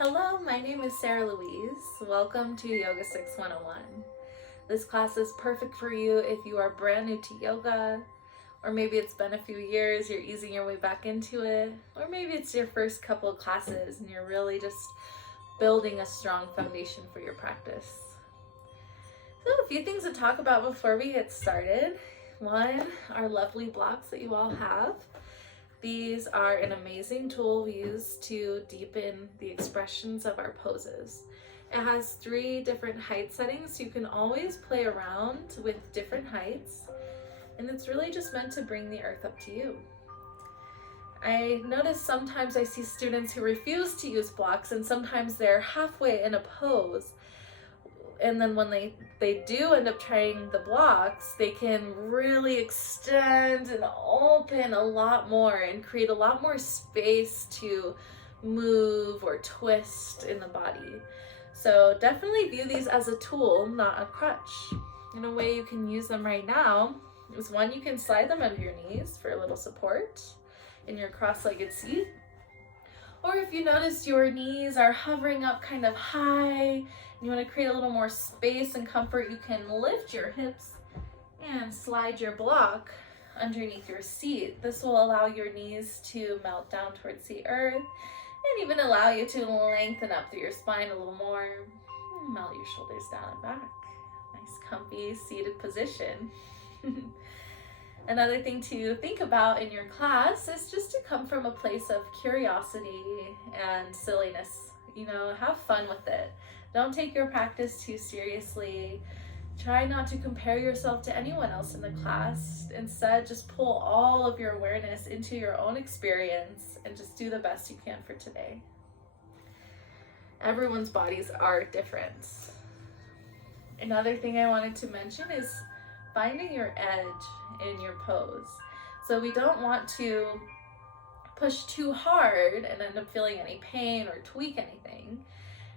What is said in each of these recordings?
Hello, my name is Sarah-Louise. Welcome to Yoga 601. This class is perfect for you if you are brand new to yoga, or maybe it's been a few years, you're easing your way back into it, or maybe it's your first couple of classes and you're really just building a strong foundation for your practice. So a few things to talk about before we get started. One, our lovely blocks that you all have. These are an amazing tool we use to deepen the expressions of our poses. It has 3 different height settings, so you can always play around with different heights, and it's really just meant to bring the earth up to you. I notice sometimes I see students who refuse to use blocks, and sometimes they're halfway in a pose, and then when they do end up trying the blocks, they can really extend and open a lot more and create a lot more space to move or twist in the body. So definitely view these as a tool, not a crutch. And a way you can use them right now is one, you can slide them under your knees for a little support in your cross-legged seat. Or if you notice your knees are hovering up kind of high, you want to create a little more space and comfort, you can lift your hips and slide your block underneath your seat. This will allow your knees to melt down towards the earth and even allow you to lengthen up through your spine a little more. Melt your shoulders down and back. Nice comfy seated position. Another thing to think about in your class is just to come from a place of curiosity and silliness. Have fun with it. Don't take your practice too seriously. Try not to compare yourself to anyone else in the class. Instead, just pull all of your awareness into your own experience and just do the best you can for today. Everyone's bodies are different. Another thing I wanted to mention is finding your edge in your pose. So we don't want to push too hard and end up feeling any pain or tweak anything.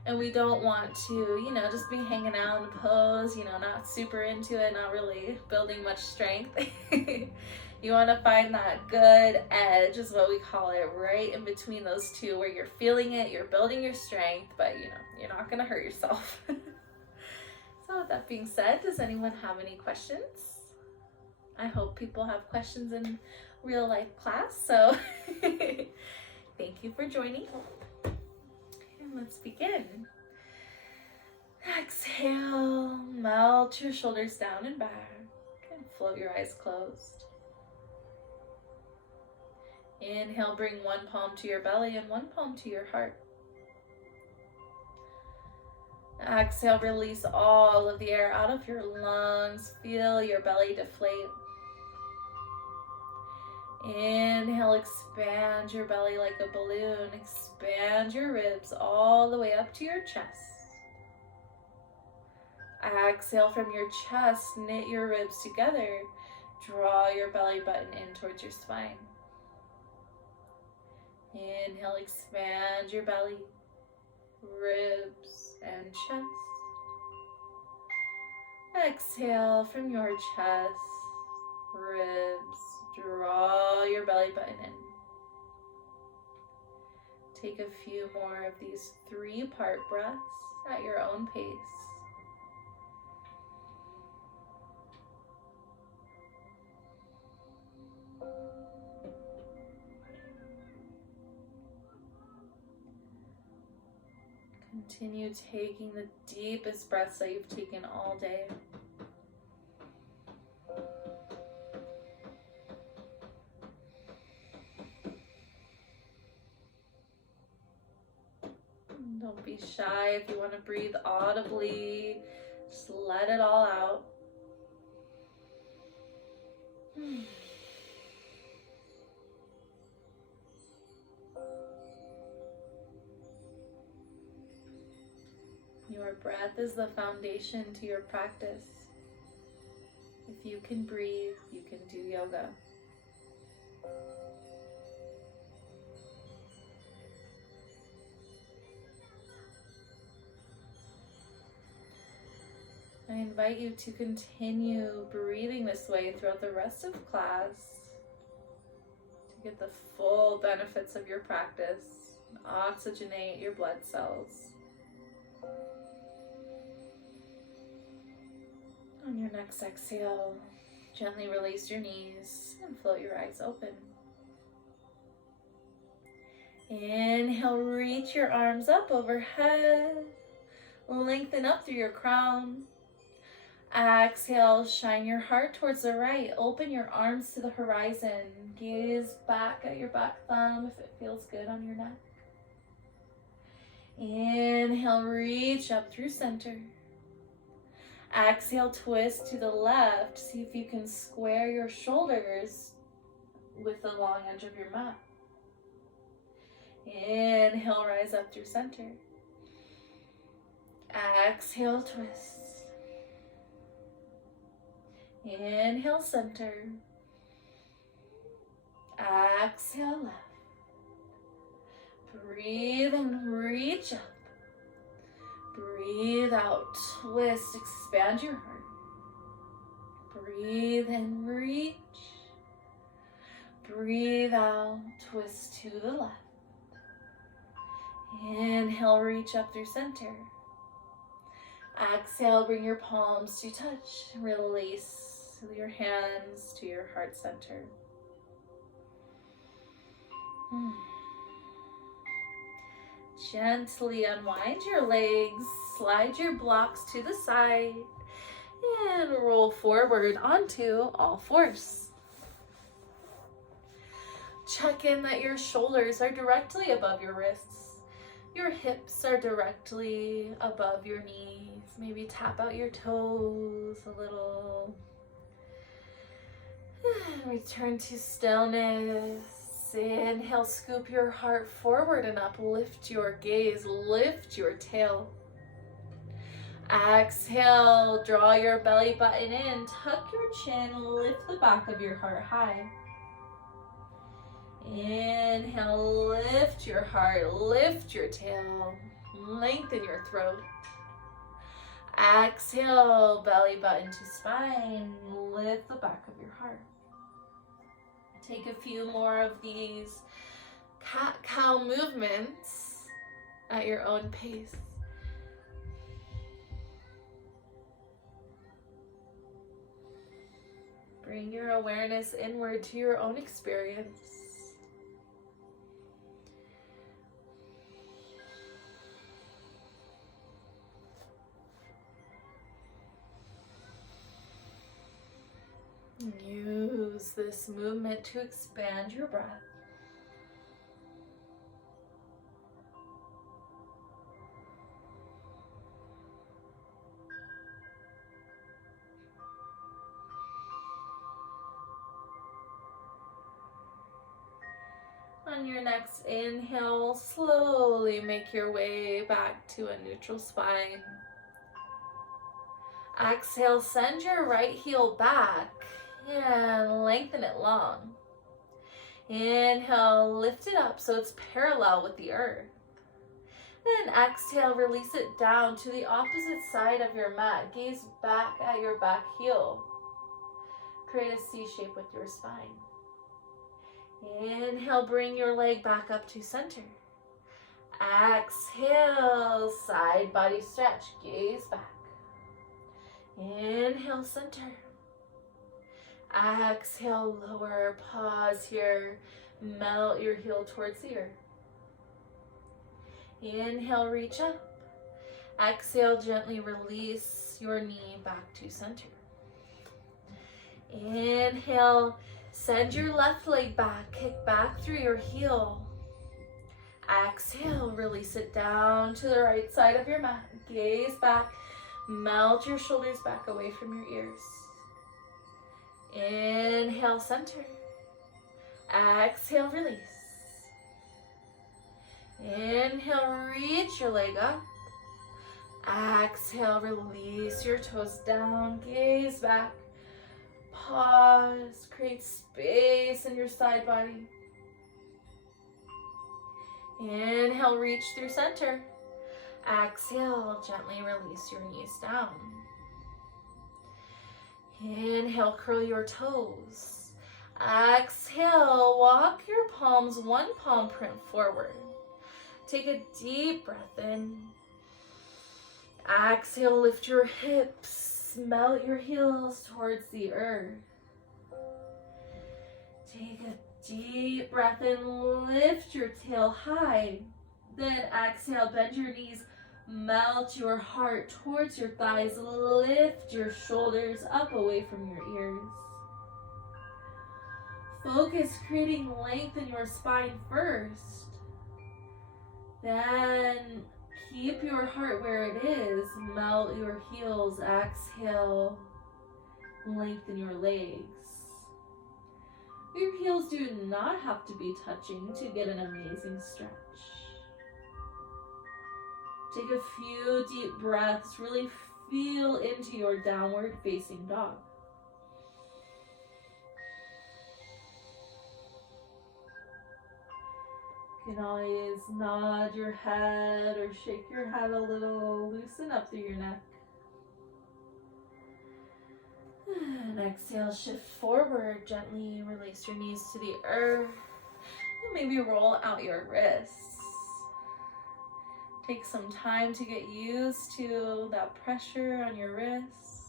And we don't want to, just be hanging out in the pose, not super into it, not really building much strength. You want to find that good edge, is what we call it, right in between those two, where you're feeling it, you're building your strength, but you're not going to hurt yourself. So with that being said, does anyone have any questions? I hope people have questions in real life class, so thank you for joining. And let's begin. Exhale, melt your shoulders down and back, and float your eyes closed. Inhale, bring one palm to your belly and one palm to your heart. Exhale, release all of the air out of your lungs. Feel your belly deflate. Inhale, expand your belly like a balloon. Expand your ribs all the way up to your chest. Exhale from your chest, knit your ribs together. Draw your belly button in towards your spine. Inhale, expand your belly, ribs, and chest. Exhale from your chest, ribs, draw your belly button in. Take a few more of these 3-part breaths at your own pace. Continue taking the deepest breaths that you've taken all day. Don't be shy if you want to breathe audibly. Just let it all out. Your breath is the foundation to your practice. If you can breathe, you can do yoga. I invite you to continue breathing this way throughout the rest of class to get the full benefits of your practice. oxygenate your blood cells. On your next exhale, gently release your knees and float your eyes open. Inhale, reach your arms up overhead. Lengthen up through your crown. Exhale, shine your heart towards the right. Open your arms to the horizon. Gaze back at your back thumb if it feels good on your neck. Inhale, reach up through center. Exhale, twist to the left. See if you can square your shoulders with the long edge of your mat. Inhale, rise up through center. Exhale, twist. Inhale, center. Exhale, left. Breathe and reach up. Breathe out, twist, expand your heart. Breathe and reach. Breathe out, twist to the left. Inhale, reach up through center. Exhale, bring your palms to touch. Release your hands to your heart center. Gently unwind your legs, slide your blocks to the side, and roll forward onto all fours. Check in that your shoulders are directly above your wrists. Your hips are directly above your knees. Maybe tap out your toes a little. Return to stillness. Inhale, scoop your heart forward and up. Lift your gaze, lift your tail. Exhale, draw your belly button in. Tuck your chin, lift the back of your heart high. Inhale, lift your heart, lift your tail, lengthen your throat. Exhale, belly button to spine, lift the back of your heart. Take a few more of these cat-cow movements at your own pace. Bring your awareness inward to your own experience. Use this movement to expand your breath. On your next inhale, slowly make your way back to a neutral spine. Exhale, send your right heel back and lengthen it long. Inhale, lift it up so it's parallel with the earth. Then exhale, release it down to the opposite side of your mat. Gaze back at your back heel. Create a C shape with your spine. Inhale, bring your leg back up to center. Exhale, side body stretch, gaze back. Inhale, center. Exhale, lower, pause here. Melt your heel towards the earth. Inhale, reach up. Exhale, gently release your knee back to center. Inhale, send your left leg back, kick back through your heel. Exhale, release it down to the right side of your mat. Gaze back, melt your shoulders back away from your ears. Inhale, center. Exhale, release. Inhale, reach your leg up. Exhale, release your toes down. Gaze back. Pause. Create space in your side body. Inhale, reach through center. Exhale, gently release your knees down. Inhale, curl your toes. Exhale, walk your palms one palm print forward. Take a deep breath in. Exhale, lift your hips, melt your heels towards the earth. Take a deep breath in, lift your tail high. Then exhale, bend your knees, melt your heart towards your thighs, lift your shoulders up away from your ears. Focus creating length in your spine first. Then keep your heart where it is, melt your heels, exhale, lengthen your legs. Your heels do not have to be touching to get an amazing stretch. Take a few deep breaths, really feel into your downward facing dog. You can always nod your head or shake your head a little, loosen up through your neck. And exhale, shift forward, gently release your knees to the earth. And maybe roll out your wrists. Take some time to get used to that pressure on your wrists.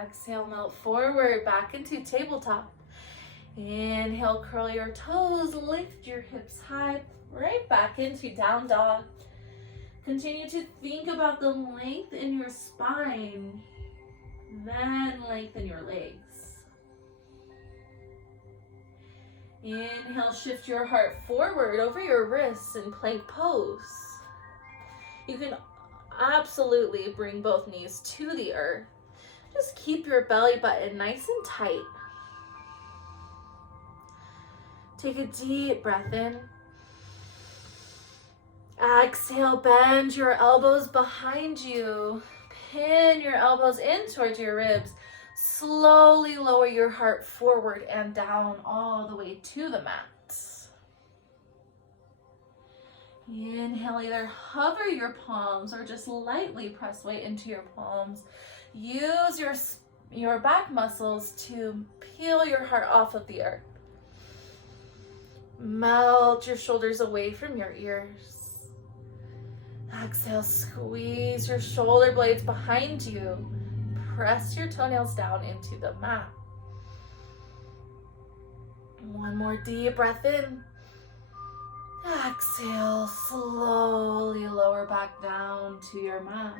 Exhale, melt forward, back into tabletop. Inhale, curl your toes, lift your hips high, right back into down dog. Continue to think about the length in your spine, then lengthen your legs. Inhale, shift your heart forward over your wrists in plank pose. You can absolutely bring both knees to the earth. Just keep your belly button nice and tight. Take a deep breath in. Exhale, bend your elbows behind you. Pin your elbows in towards your ribs. Slowly lower your heart forward and down all the way to the mat. Inhale, either hover your palms or just lightly press weight into your palms. Use your back muscles to peel your heart off of the earth. Melt your shoulders away from your ears. Exhale, squeeze your shoulder blades behind you. Press your toenails down into the mat. One more deep breath in. Exhale, slowly lower back down to your mat.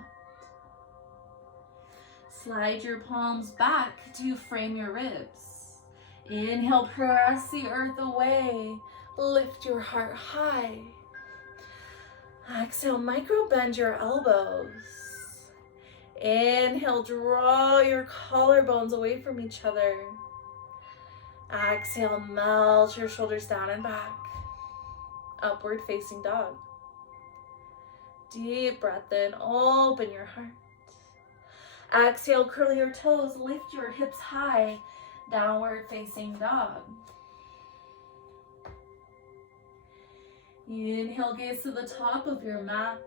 Slide your palms back to frame your ribs. Inhale, press the earth away. Lift your heart high. Exhale, micro bend your elbows. Inhale, draw your collarbones away from each other. Exhale, melt your shoulders down and back. Upward facing dog. Deep breath in, open your heart. Exhale, curl your toes, lift your hips high, downward facing dog. Inhale, gaze to the top of your mat.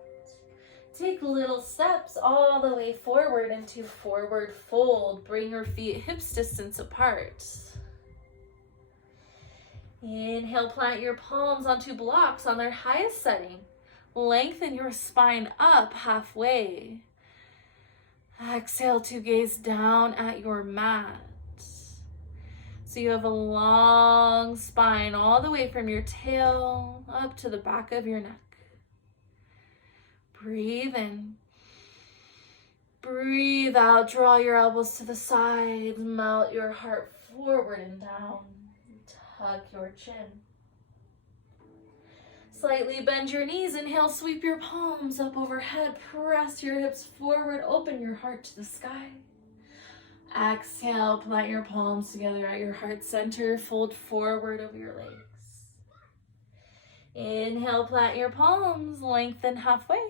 Take little steps all the way forward into forward fold. Bring your feet hips distance apart. Inhale, plant your palms onto blocks on their highest setting. Lengthen your spine up halfway. Exhale to gaze down at your mat. So you have a long spine all the way from your tail up to the back of your neck. Breathe in. Breathe out. Draw your elbows to the sides. Melt your heart forward and down. Tuck your chin. Slightly bend your knees. Inhale, sweep your palms up overhead. Press your hips forward. Open your heart to the sky. Exhale, plant your palms together at your heart center. Fold forward over your legs. Inhale, plant your palms. Lengthen halfway.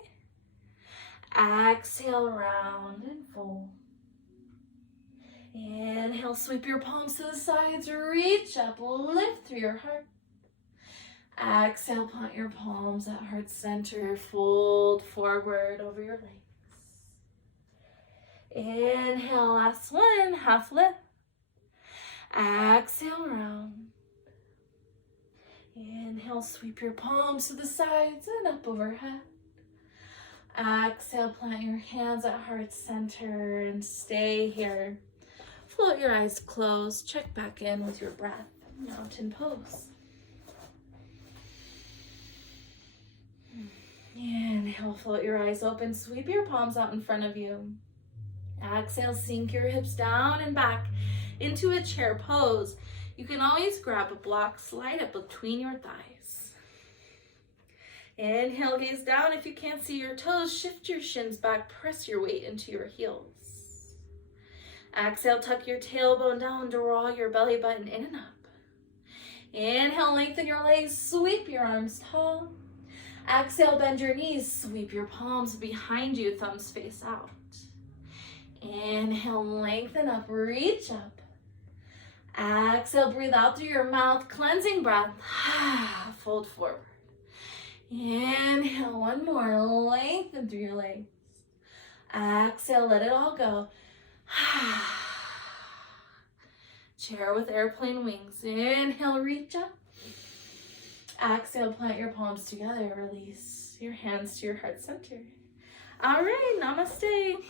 Exhale, round and fold. Inhale, sweep your palms to the sides. Reach up, lift through your heart. Exhale, plant your palms at heart center. Fold forward over your legs. Inhale, last one, half lift. Exhale, round. Inhale, sweep your palms to the sides and up overhead. Exhale, plant your hands at heart center and stay here. Float your eyes closed. Check back in with your breath. Mountain pose. Inhale, float your eyes open. Sweep your palms out in front of you. Exhale, sink your hips down and back into a chair pose. You can always grab a block, slide it between your thighs. Inhale, gaze down. If you can't see your toes, shift your shins back, press your weight into your heels. Exhale, tuck your tailbone down, draw your belly button in and up. Inhale, lengthen your legs, sweep your arms tall. Exhale, bend your knees, sweep your palms behind you, thumbs face out. Inhale, lengthen up, reach up. Exhale, breathe out through your mouth, cleansing breath. Fold forward. Inhale, one more, lengthen through your legs. Exhale, let it all go. Chair with airplane wings. Inhale, reach up. Exhale, plant your palms together. Release your hands to your heart center. All right, namaste.